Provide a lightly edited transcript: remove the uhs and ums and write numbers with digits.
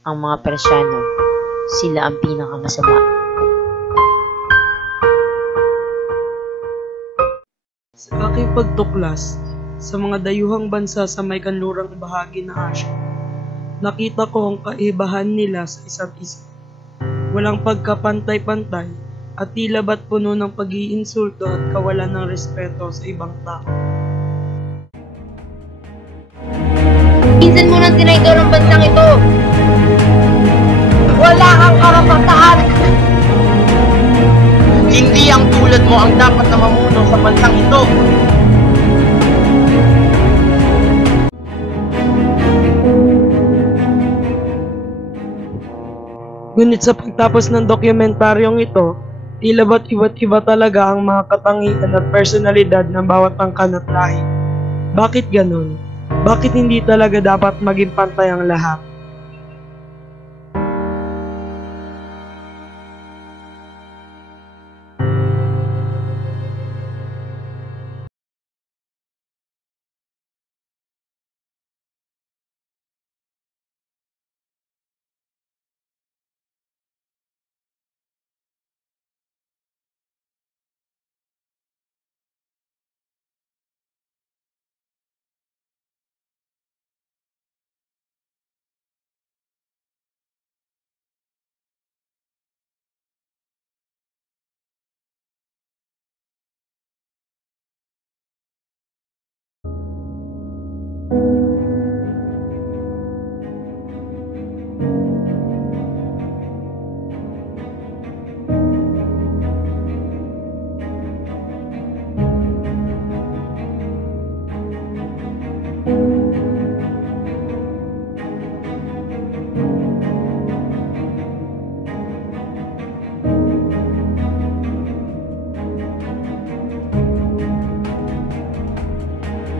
ang mga Persyano, sila ang pinakamasama. Sa aking pagtuklas sa mga dayuhang bansa sa may kanlurang bahagi ng Asya, nakita ko ang kaibahan nila sa isa't isa. Walang pagkapantay-pantay at tila ba't puno ng pag-iinsulto at kawalan ng respeto sa ibang tao. Pinsan mo ng tinaydor ang bansang ito! Wala kang karapatan! Hindi ang tulad mo ang dapat na mamuno sa bansang ito. Ngunit sa pagtapos ng dokumentaryong ito, tila ba't iba't iba talaga ang mga katangian at personalidad ng bawat angkan at lahi. Bakit ganun? Bakit hindi talaga dapat maging pantay ang lahat?